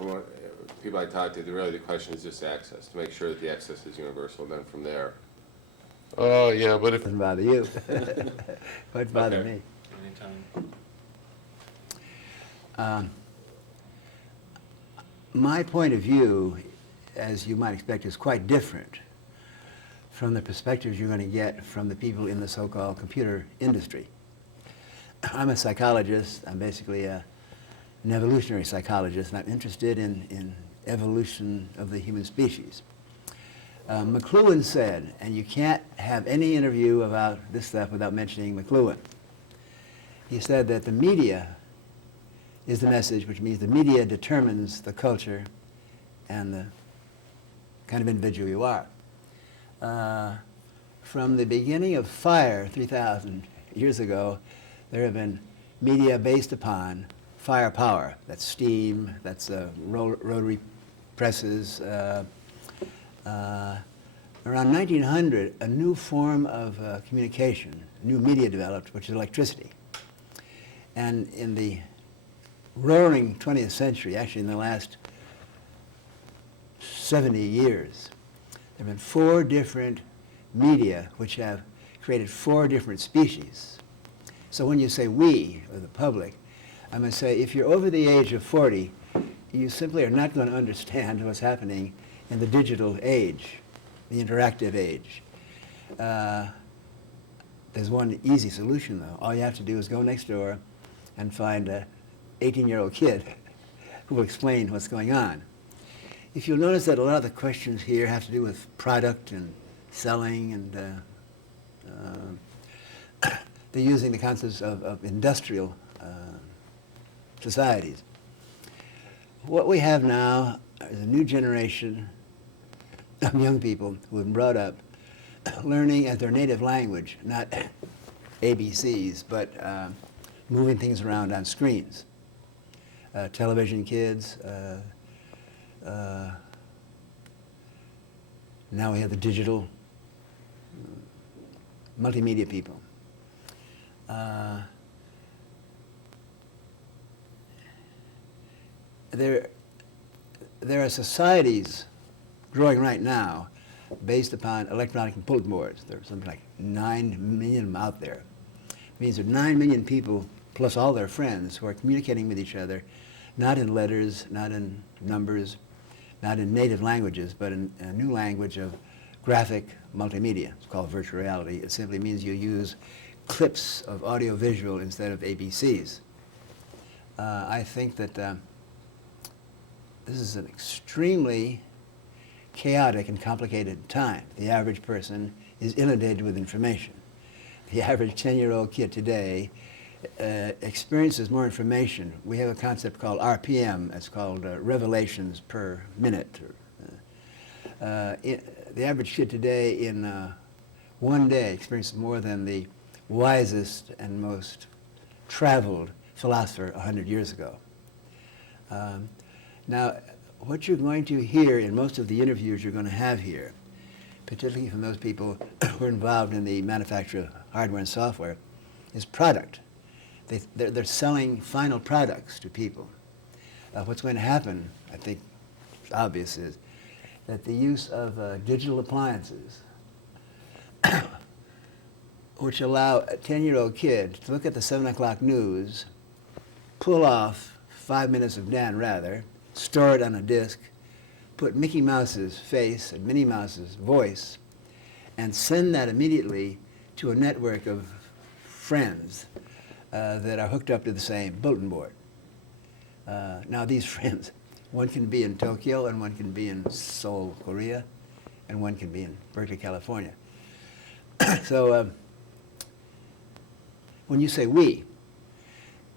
from what people I talk to, really the question is just access, to make sure that the access is universal, and then from there. Oh, yeah, but if Doesn't bother you. Might bother Okay. me. Anytime. My point of view, as you might expect, is quite different from the perspectives you're going to get from the people in the so-called computer industry. I'm a psychologist. I'm basically an evolutionary psychologist, and I'm interested in evolution of the human species. McLuhan said, and you can't have any interview about this stuff without mentioning McLuhan. He said that the media is the message, which means the media determines the culture and the kind of individual you are. From the beginning of fire 3,000 years ago, there have been media based upon firepower. That's steam, that's rotary presses. Around 1900, a new form of communication, new media developed, which is electricity. And in the roaring 20th century, actually in the last 70 years, there have been 4 different media which have created 4 different species. So when you say we, or the public, I must say if you're over the age of 40, you simply are not going to understand what's happening in the digital age, the interactive age. There's one easy solution, though. All you have to do is go next door and find an 18-year-old kid who will explain what's going on. If you'll notice that a lot of the questions here have to do with product and selling, and they're using the concepts of industrial societies. What we have now is a new generation of young people who have been brought up learning as their native language, not ABCs, but moving things around on screens. Television kids, now we have the digital multimedia people. There are societies growing right now based upon electronic bulletin boards. There are something like 9 million of them out there. It means there are 9 million people plus all their friends who are communicating with each other, not in letters, not in numbers, not in native languages, but in a new language of graphic multimedia. It's called virtual reality. It simply means you use clips of audio-visual instead of ABCs. I think that this is an extremely chaotic and complicated time. The average person is inundated with information. The average 10-year-old kid today experiences more information. We have a concept called RPM. It's called revelations per minute. The average kid today in one day experiences more than the wisest and most traveled philosopher 100 years ago. Now, what you're going to hear in most of the interviews you're going to have here, particularly from those people who are involved in the manufacture of hardware and software, is product. They're selling final products to people. What's going to happen, I think it's obvious, is that the use of digital appliances, which allow a 10-year-old kid to look at the 7 o'clock news, pull off 5 minutes of Dan Rather, store it on a disk, put Mickey Mouse's face and Minnie Mouse's voice, and send that immediately to a network of friends that are hooked up to the same bulletin board. Now these friends, one can be in Tokyo, and one can be in Seoul, Korea, and one can be in Berkeley, California. So when you say we,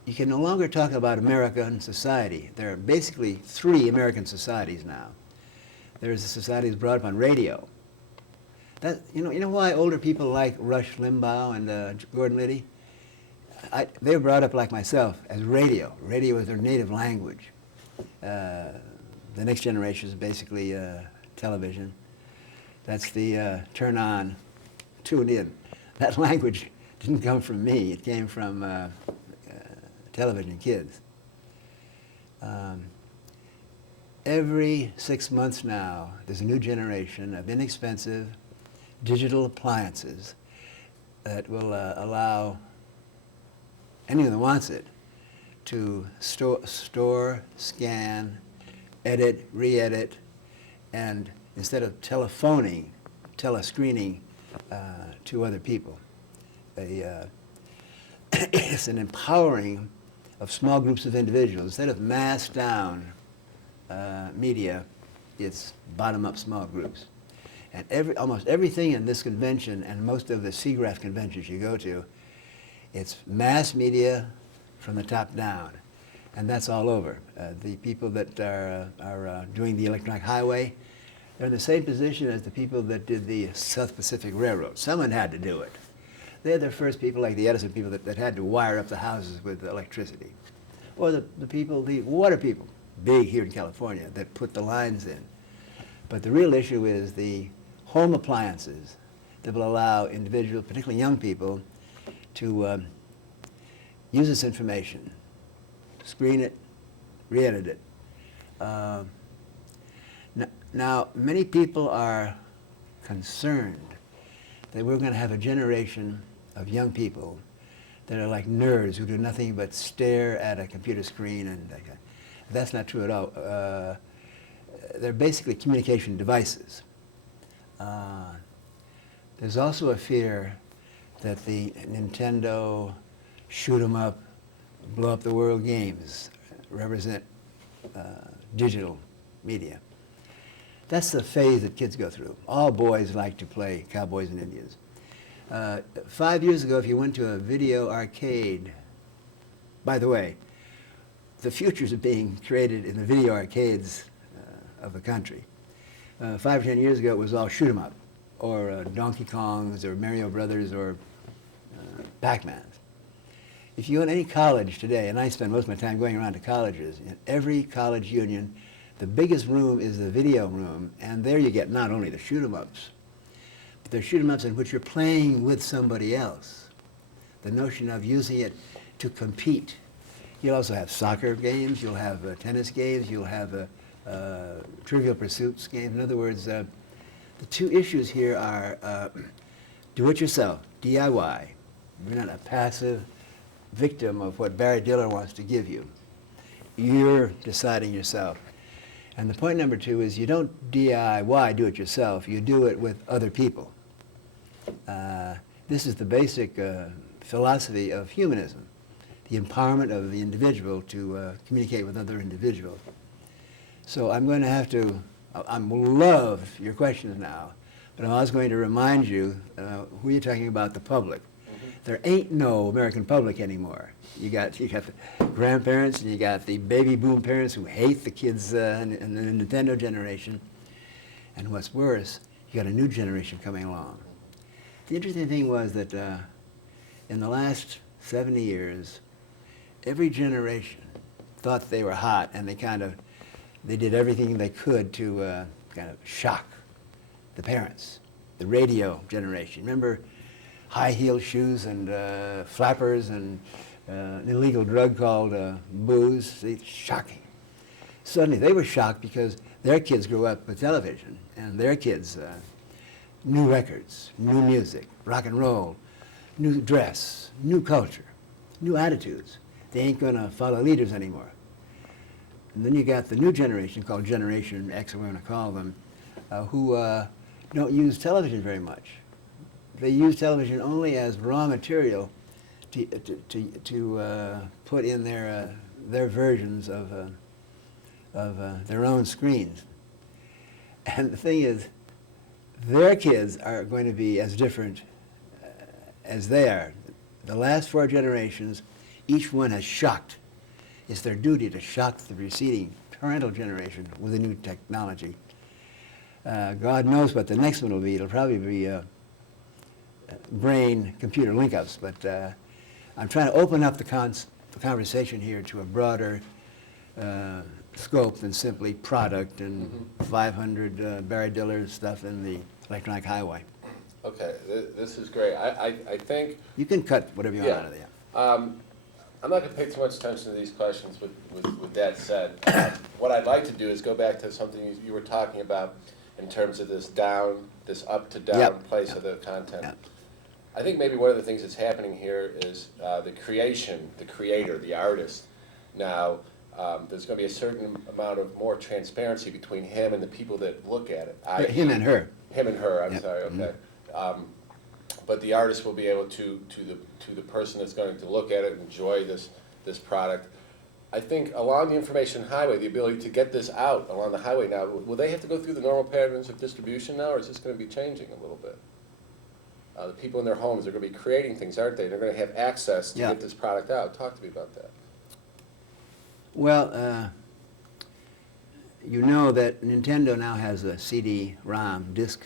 you can no longer talk about American society. There are basically 3 American societies now. There's a society that's brought up on radio. That, you know why older people like Rush Limbaugh and Gordon Liddy? They were brought up like myself as radio. Radio is their native language. The next generation is basically television. That's the turn on, tune in. That language didn't come from me. It came from television kids. every 6 months now, there's a new generation of inexpensive digital appliances that will allow anyone that wants it to store, scan, edit, re-edit, and instead of telephoning, telescreening to other people. It's an empowering of small groups of individuals. Instead of mass down media, it's bottom-up small groups. And almost everything in this convention and most of the SIGGRAPH conventions you go to, it's mass media from the top down. And that's all over. The people that are doing the electronic highway, they're in the same position as the people that did the South Pacific Railroad. Someone had to do it. They're the first people, like the Edison people, that had to wire up the houses with electricity. Or the water people, big here in California, that put the lines in. But the real issue is the home appliances that will allow individuals, particularly young people, to use this information, screen it, re-edit it. Now, many people are concerned that we're going to have a generation of young people that are like nerds who do nothing but stare at a computer screen, and that's not true at all. They're basically communication devices. There's also a fear that the Nintendo shoot 'em up, blow up the world games represent digital media. That's the phase that kids go through. All boys like to play cowboys and Indians. 5 years ago, if you went to a video arcade, by the way, the futures are being created in the video arcades of the country. 5 or 10 years ago, it was all shoot 'em up, or Donkey Kongs, or Mario Brothers, or Pac-Mans. If you go to any college today, and I spend most of my time going around to colleges, in every college union, the biggest room is the video room, and there you get not only the shoot 'em ups, but the shoot 'em ups in which you're playing with somebody else. The notion of using it to compete. You'll also have soccer games, you'll have tennis games, you'll have Trivial Pursuits games. In other words, the two issues here are do it yourself, DIY. You're not a passive victim of what Barry Diller wants to give you. You're deciding yourself. And the point number two is you don't DIY, do it yourself, you do it with other people. This is the basic philosophy of humanism, the empowerment of the individual to communicate with other individuals. So I'm going to have to, I love your questions now, but I'm also going to remind you who you're talking about, the public. There ain't no American public anymore. You got the grandparents, and you got the baby boom parents who hate the kids in the Nintendo generation. And what's worse, you got a new generation coming along. The interesting thing was that in the last 70 years, every generation thought they were hot, and they did everything they could to kind of shock the parents. The radio generation. Remember high-heel shoes and flappers and an illegal drug called booze? It's shocking. Suddenly they were shocked because their kids grew up with television, and their kids, new records, new music, rock and roll, new dress, new culture, new attitudes. They ain't going to follow leaders anymore. And then you got the new generation, called Generation X, or we're going to call them, who don't use television very much. They use television only as raw material to put in their versions of their own screens. And the thing is, their kids are going to be as different as they are. The last 4 generations, each one has shocked. It's their duty to shock the preceding parental generation with a new technology. God knows what the next one will be. It'll probably be brain-computer link-ups, but I'm trying to open up the conversation here to a broader scope than simply product and 500 Barry Diller stuff in the electronic highway. Okay, this is great. I think You can cut whatever you want out of there. I'm not going to pay too much attention to these questions with that said. What I'd like to do is go back to something you were talking about in terms of this up to down Yep. place of the content. Yep. I think maybe one of the things that's happening here is the creator, the artist. Now, there's going to be a certain amount of more transparency between him and the people that look at it. Him and her. Him and her, I'm Yep. sorry, okay. But the artist will be able to the person that's going to look at it, enjoy this product. I think along the information highway, the ability to get this out along the highway now, will they have to go through the normal patterns of distribution now, or is this going to be changing a little bit? The people in their homes are going to be creating things, aren't they? They're going to have access to Yeah. get this product out. Talk to me about that. Well, you know that Nintendo now has a CD-ROM disc.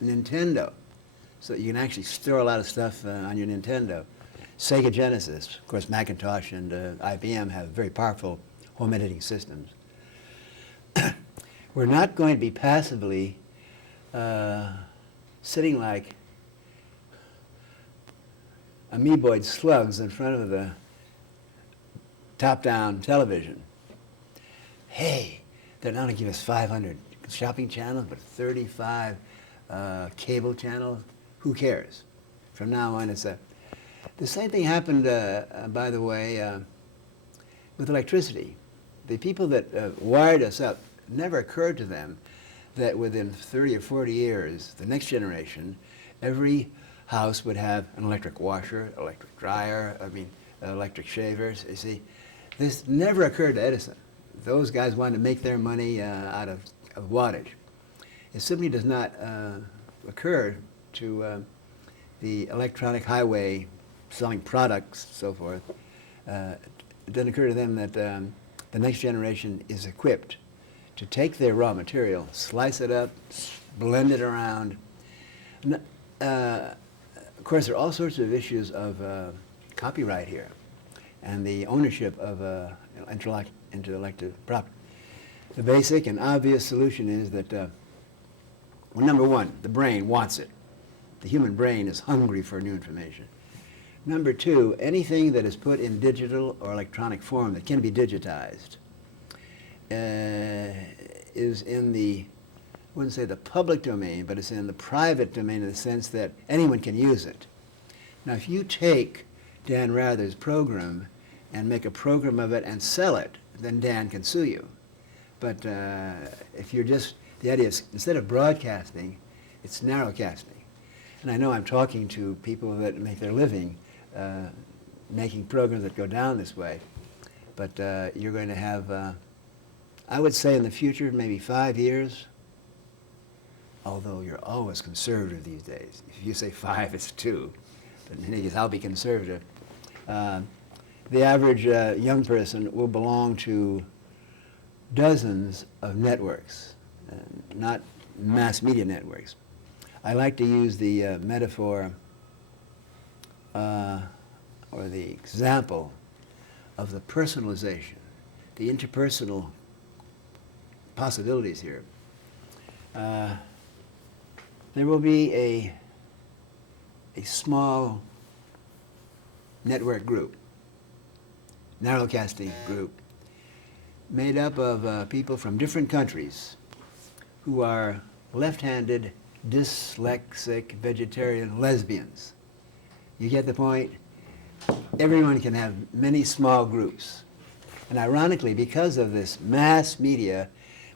Nintendo. So you can actually store a lot of stuff on your Nintendo. Sega Genesis, of course, Macintosh and IBM have very powerful home editing systems. We're not going to be passively sitting like amoeboid slugs in front of the top-down television. Hey, they're not going to give us 500 shopping channels, but 35 cable channels. Who cares? From now on, it's the same thing happened, by the way, with electricity. The people that wired us up, never occurred to them that within 30 or 40 years, the next generation, every house would have an electric washer, electric dryer, electric shavers. You see, this never occurred to Edison. Those guys wanted to make their money out of wattage. It simply does not occur to the electronic highway selling products, so forth. It doesn't occur to them that the next generation is equipped to take their raw material, slice it up, blend it around. Of course, there are all sorts of issues of copyright here and the ownership of intellectual property. The basic and obvious solution is that, well, number one, the brain wants it. The human brain is hungry for new information. Number two, anything that is put in digital or electronic form that can be digitized is in the, I wouldn't say the public domain, but it's in the private domain in the sense that anyone can use it. Now, if you take Dan Rather's program and make a program of it and sell it, then Dan can sue you. But if you're just, the idea is instead of broadcasting, it's narrowcasting. And I know I'm talking to people that make their living making programs that go down this way. But you're going to have, I would say in the future, maybe 5 years, although you're always conservative these days. If you say 5, it's 2. But in any case, I'll be conservative. The average young person will belong to dozens of networks, not mass media networks. I like to use the metaphor or the example of the personalization, the interpersonal possibilities here. There will be a small network group, narrowcasting group, made up of people from different countries who are left-handed, dyslexic, vegetarian lesbians. You get the point? Everyone can have many small groups. And ironically, because of this mass media,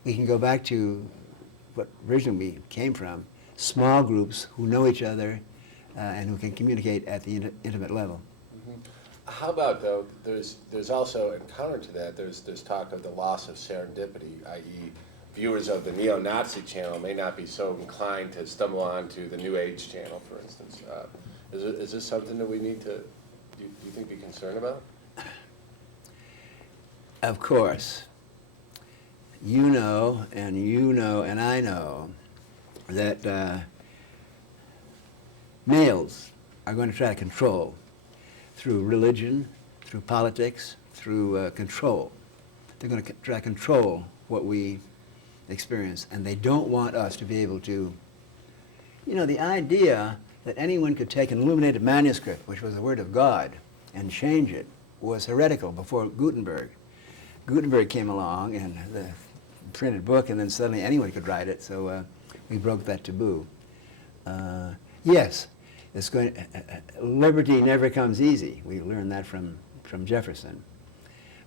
we can go back to what originally we came from, small groups who know each other and who can communicate at the intimate level. Mm-hmm. How about, though, there's also, in counter to that, there's talk of the loss of serendipity, i.e. viewers of the neo-Nazi channel may not be so inclined to stumble onto the New Age channel, for instance. Is this something that we need to, do you think, be concerned about? Of course. You know, and I know that males are going to try to control through religion, through politics, through control. They're going to try to control what we experience, and they don't want us to be able to, you know, the idea that anyone could take an illuminated manuscript, which was the Word of God, and change it was heretical before Gutenberg. Gutenberg came along and the printed book, and then suddenly anyone could write it, so we broke that taboo. Yes, it's going. Liberty never comes easy. We learned that from Jefferson.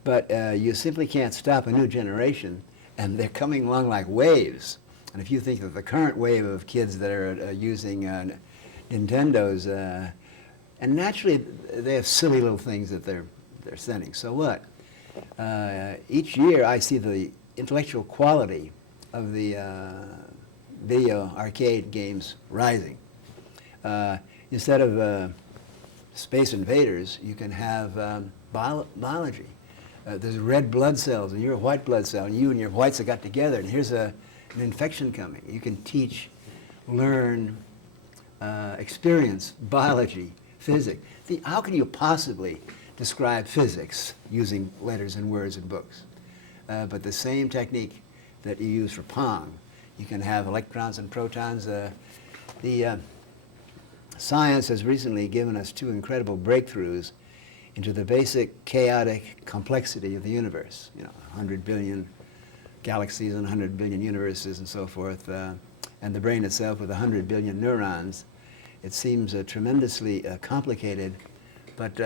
But you simply can't stop a new generation, and they're coming along like waves. And if you think of the current wave of kids that are using Nintendos, and naturally they have silly little things that they're sending. So what? Each year I see the intellectual quality of the video arcade games rising. Instead of Space Invaders, you can have biology. There's red blood cells, and you're a white blood cell, and you and your whites have got together, and here's an infection coming. You can teach, learn, experience biology, physics. How can you possibly describe physics using letters and words and books? But the same technique that you use for Pong, you can have electrons and protons. The science has recently given us two incredible breakthroughs into the basic chaotic complexity of the universe. 100 billion galaxies and 100 billion universes and so forth, and the brain itself with 100 billion neurons. It seems tremendously complicated, but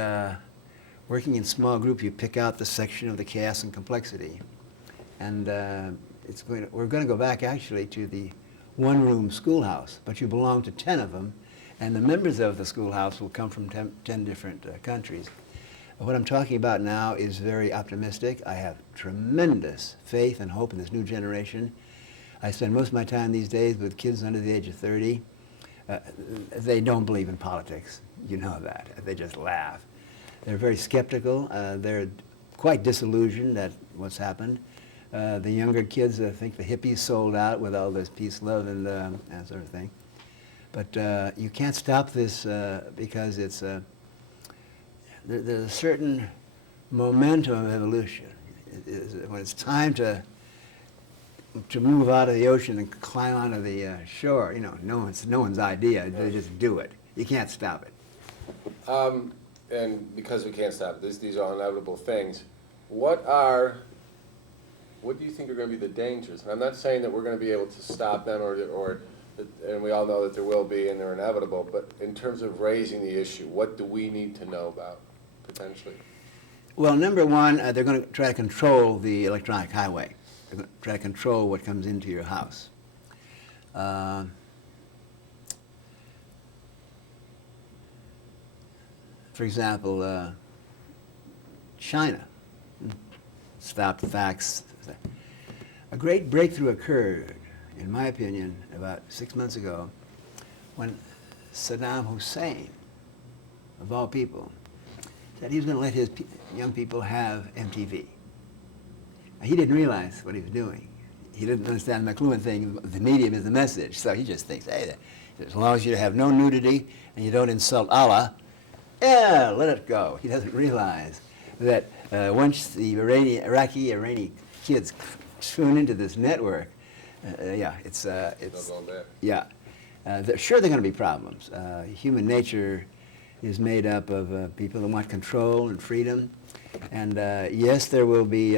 working in small group, you pick out the section of the chaos and complexity. And we're going to go back actually to the one-room schoolhouse, but you belong to 10 of them, and the members of the schoolhouse will come from 10 different countries. What I'm talking about now is very optimistic. I have tremendous faith and hope in this new generation. I spend most of my time these days with kids under the age of 30. They don't believe in politics. You know that. They just laugh. They're very skeptical. They're quite disillusioned at what's happened. The younger kids think the hippies sold out with all this peace, love, and that sort of thing. But you can't stop this because it's there's a certain momentum of evolution. When it's time to move out of the ocean and climb onto the shore, no one's idea. They just do it. You can't stop it. And because we can't stop it, these are inevitable things. What do you think are going to be the dangers? And I'm not saying that we're going to be able to stop them, and we all know that there will be, and they're inevitable. But in terms of raising the issue, what do we need to know about potentially? Well, number one, they're going to try to control the electronic highway. They're going to try to control what comes into your house. For example, China stopped fax. A great breakthrough occurred, in my opinion, about 6 months ago, when Saddam Hussein, of all people, said he was going to let his young people have MTV. Now, he didn't realize what he was doing. He didn't understand the McLuhan thing. The medium is the message. So he just thinks, hey, as long as you have no nudity and you don't insult Allah, yeah, let it go. He doesn't realize that once the Iraqi kids tune into this network, it's yeah. Sure, there are going to be problems. Human nature is made up of people that want control and freedom, and yes, there will be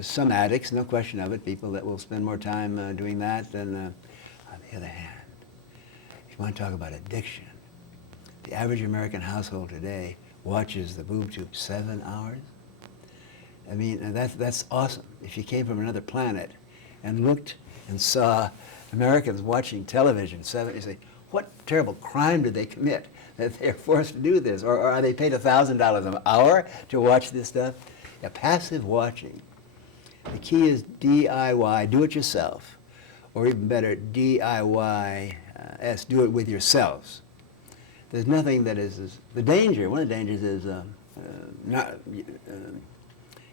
some addicts, no question of it. People that will spend more time doing that than on the other hand, if you want to talk about addiction, the average American household today watches the boob tube 7 hours. I mean, that's awesome. If you came from another planet and looked and saw Americans watching television 7, you say, what terrible crime did they commit that they're forced to do this? Or are they paid $1,000 an hour to watch this stuff? Yeah, passive watching. The key is DIY, do it yourself, or even better, DIY-S, do it with yourselves. There's nothing that is the danger. One of the dangers is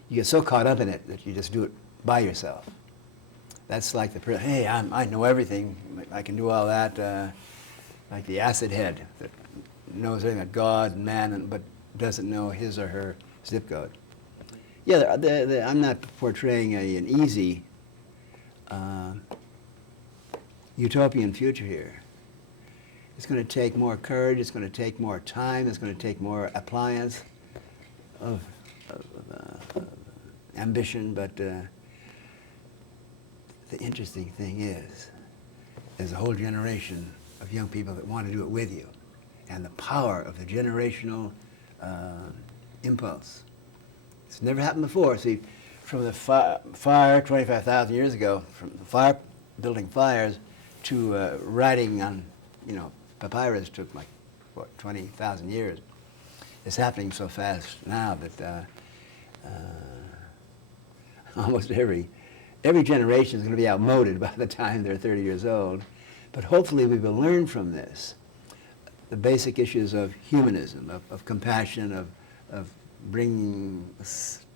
you get so caught up in it that you just do it by yourself. That's like hey, I know everything. I can do all that. Like the acid head that knows everything about God and man, but doesn't know his or her zip code. Yeah, I'm not portraying an easy utopian future here. It's going to take more courage. It's going to take more time. It's going to take more appliance of ambition. But the interesting thing is, there's a whole generation of young people that want to do it with you, and the power of the generational impulse. It's never happened before. See, from the fire 25,000 years ago, from the fire building fires to writing on, papyrus took like, what, 20,000 years. It's happening so fast now that almost every generation is going to be outmoded by the time they're 30 years old. But hopefully we will learn from this the basic issues of humanism, of compassion, of bringing,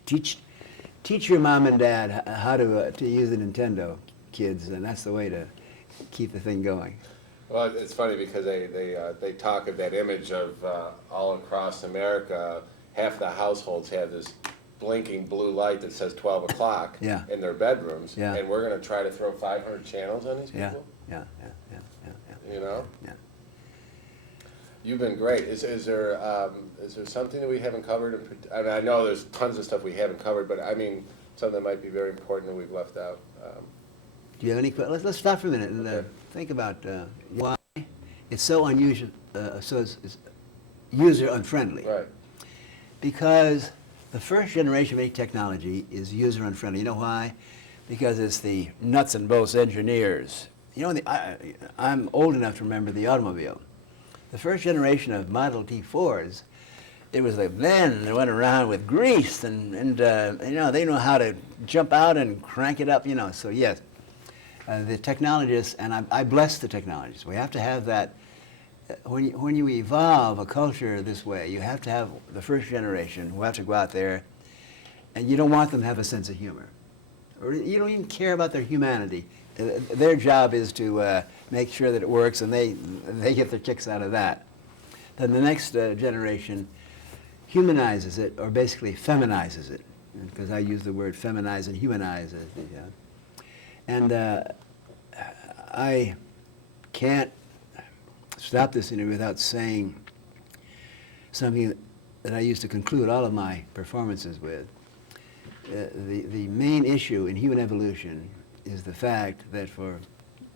teach your mom and dad how to use the Nintendo, kids, and that's the way to keep the thing going. Well, it's funny because they talk of that image of all across America, half the households have this blinking blue light that says 12 o'clock Yeah. in their bedrooms, Yeah. and we're going to try to throw 500 channels on these Yeah, people? yeah. You know? Yeah. You've been great. Is there something that we haven't covered? I mean, I know there's tons of stuff we haven't covered, but I mean, something that might be very important that we've left out. Do you have any questions? Let's stop for a minute and Okay. think about why it's so unusual, so it's user unfriendly. Right. Because the first generation of any technology is user unfriendly. You know why? Because it's the nuts and bolts engineers. I'm old enough to remember the automobile. The first generation of Model T Fords, it was like men that went around with grease and they know how to jump out and crank it up, So yes, the technologists, and I bless the technologists. We have to have that. When you evolve a culture this way, you have to have the first generation who have to go out there, and you don't want them to have a sense of humor. Or you don't even care about their humanity. Their job is to make sure that it works, and they get their kicks out of that. Then the next generation humanizes it, or basically feminizes it, because I use the word feminize and humanize. And I can't stop this interview without saying something that I used to conclude all of my performances with. The main issue in human evolution is the fact that for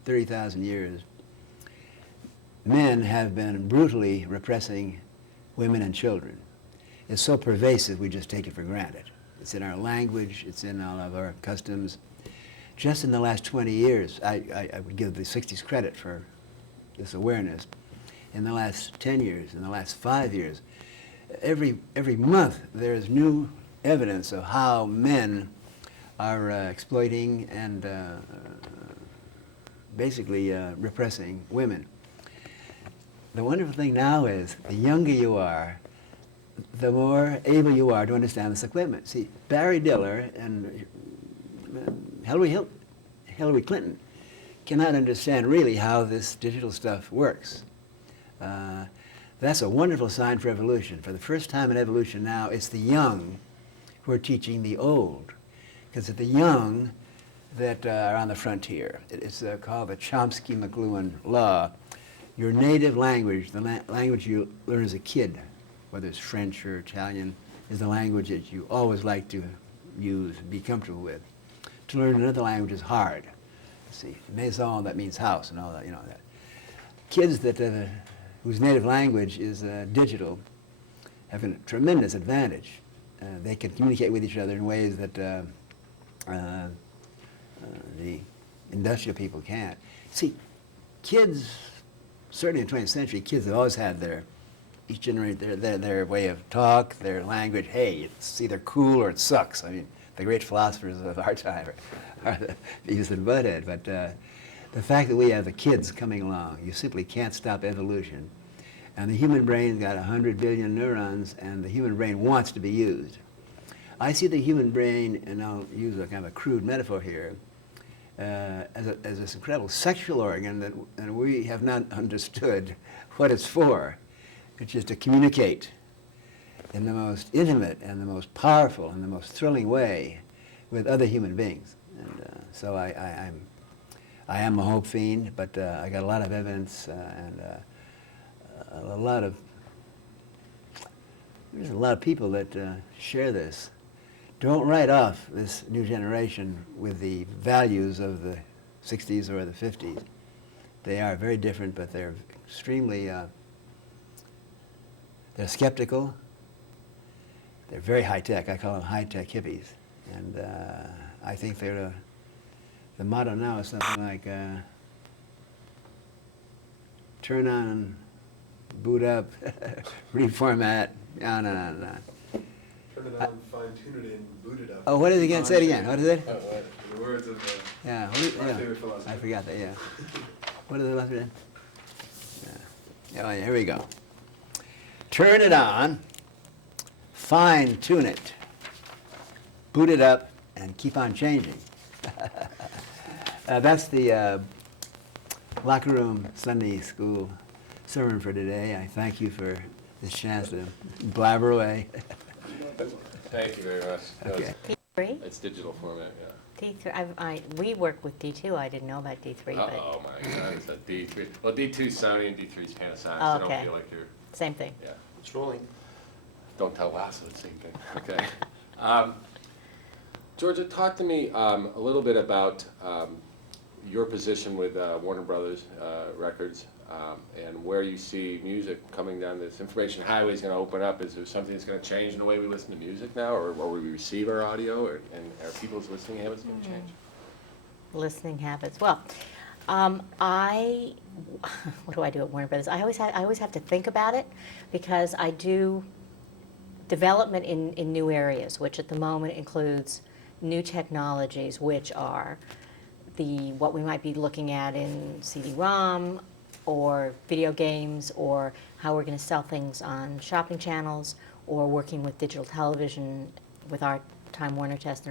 30,000 years, men have been brutally repressing women and children. It's so pervasive, we just take it for granted. It's in our language, it's in all of our customs. Just in the last 20 years, I would give the 60s credit for this awareness. In the last 10 years, in the last 5 years, every month there is new evidence of how men are exploiting and basically repressing women. The wonderful thing now is the younger you are, the more able you are to understand this equipment. See, Barry Diller and Hillary Clinton cannot understand really how this digital stuff works. That's a wonderful sign for evolution. For the first time in evolution now, it's the young who are teaching the old. Because it's the young that are on the frontier. It's called the Chomsky-McLuhan law. Your native language, the language you learn as a kid, whether it's French or Italian, is the language that you always like to use and be comfortable with. To learn another language is hard. See, maison, that means house and all that, that. Kids that whose native language is digital have a tremendous advantage. They can communicate with each other in ways that the industrial people can't. See, kids, certainly in the 20th century, kids have always had each generation, their way of talk, their language. Hey, it's either cool or it sucks. I mean, the great philosophers of our time are the Beavis and Butthead. But the fact that we have the kids coming along, you simply can't stop evolution. And the human brain's got 100 billion neurons, and the human brain wants to be used. I see the human brain, and I'll use a kind of a crude metaphor here, as this incredible sexual organ and we have not understood what it's for, which is to communicate in the most intimate and the most powerful and the most thrilling way with other human beings. And so I am a hope fiend, but I got a lot of evidence, and a lot of there's a lot of people that share this. Don't write off this new generation with the values of the 60s or the 50s. They are very different, but they're extremely, they're skeptical. They're very high-tech. I call them high-tech hippies. And I think they're, the motto now is something like, turn on, boot up, reformat, on and on and on. Turn it on, fine-tune it in, boot it up. Oh, what is it again? Say it again. What is it? The words of Yeah, my favorite philosopher. I forgot that, yeah. What is the last bit? Yeah. Oh, yeah, here we go. Turn it on, fine tune it, boot it up, and keep on changing. That's the locker room Sunday school sermon for today. I thank you for this chance to blabber away. Thank you very much. Okay. D3? It's digital format, yeah. D3, we work with D2, I didn't know about D3, but Oh my God, it's a D3. Well, D2's Sony and D3's Panasonic, so Okay. don't feel like you're, same thing. yeah. It's rolling. Don't tell Lasso the same thing. Okay. Georgia, talk to me a little bit about your position with Warner Brothers Records and where you see music coming down this information highway is going to open up. Is there something that's going to change in the way we listen to music now, or we receive our audio, and are people's listening habits going to change? Listening habits. Well, what do I do at Warner Brothers? I always have to think about it because I do development in new areas, which at the moment includes new technologies, which are what we might be looking at in CD-ROM or video games, or how we're going to sell things on shopping channels, or working with digital television with our Time Warner Test and